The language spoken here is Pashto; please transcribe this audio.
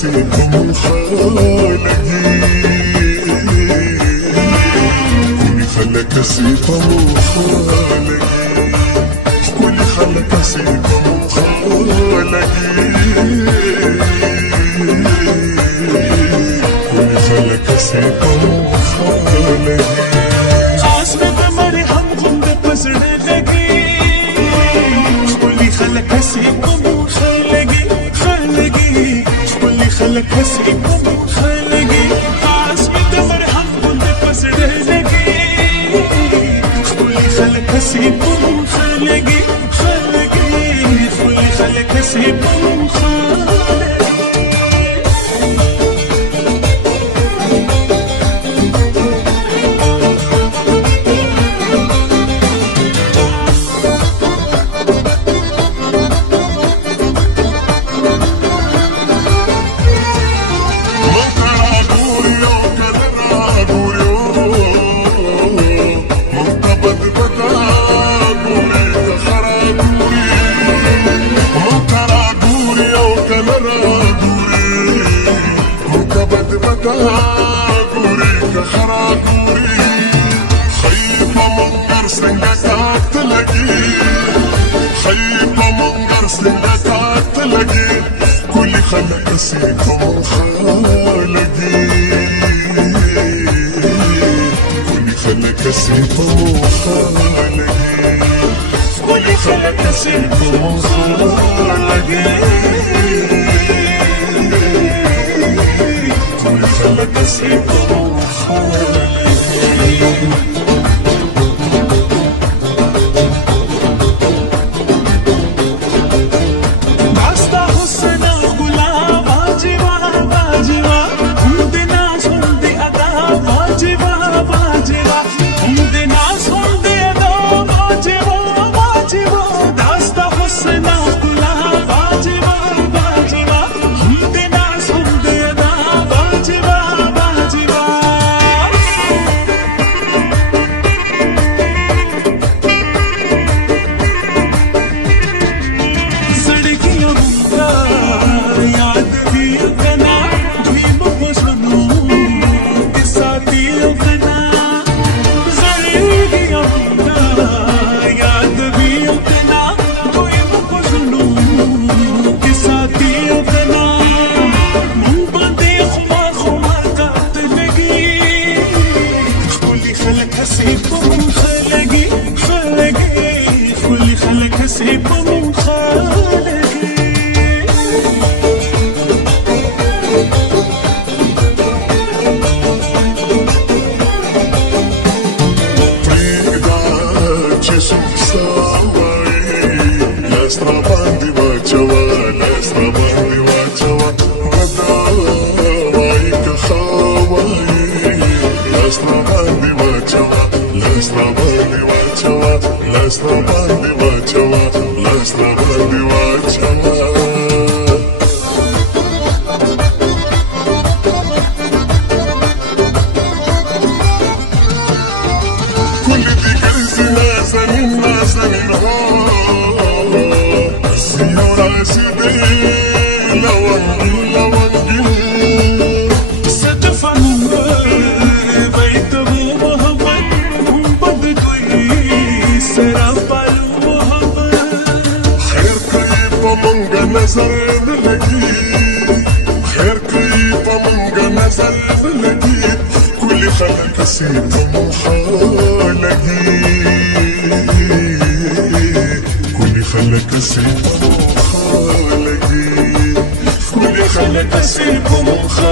كسيكم خالقي كوني خلى كسيكم خالقي كوني خلى كسيكم خالقي كوني خلى كسيكم خالقي عاصمة तुम्हारे हम गुंडे पसड़ने लगे كوني خلى كسيكم خالقي كوني خلى كسيكم خالقي عاصمة तुम्हारे हम गुंडे पसड़ने लगे كوني خلى كسيكم خالقي كوني خلى كسيكم خالقي غوري كخراغوري خيبة منقر سنجتك تلاقي خيبة منقر سنجتك تلاقي كل خلق سيكم خالقي كل خلق سيكم خالقي كل خلق سيكم خالقي خلى كسيكم خالقي दास्ता हुस्न गुलाब वाजिबा वाजिबा उनदे नाज़ उनदे अदा वाजिबा वाजिबा उनदे नाज़ उनदे अदा वाजिबा वाजिबा दास्ता हुस्न गुलाब वाजिबा वाजिबा उनदे नाज़ उनदे अदा वाजिबा वाजिबा सड़कियों याद भी कना भी मुझनु किस्सा दियो कना सड़कियों याद भी कना भी मुझनु किस्सा दियो कना मुंबते खुमा खुमा काट लगी खुली खलक हसीबुम खलगी खलगी खुली खलक हसीबुम खलगी Страбанди вачава, вода вайка хавай. Страбанди вачава, страбанди вачава. كل ذكر زنازن نازن نظر بلقي خير كيف منقى نظر بلقي كل خلق سيكم خالقي كل خلق سيكم خالقي كل خلق سيكم خالقي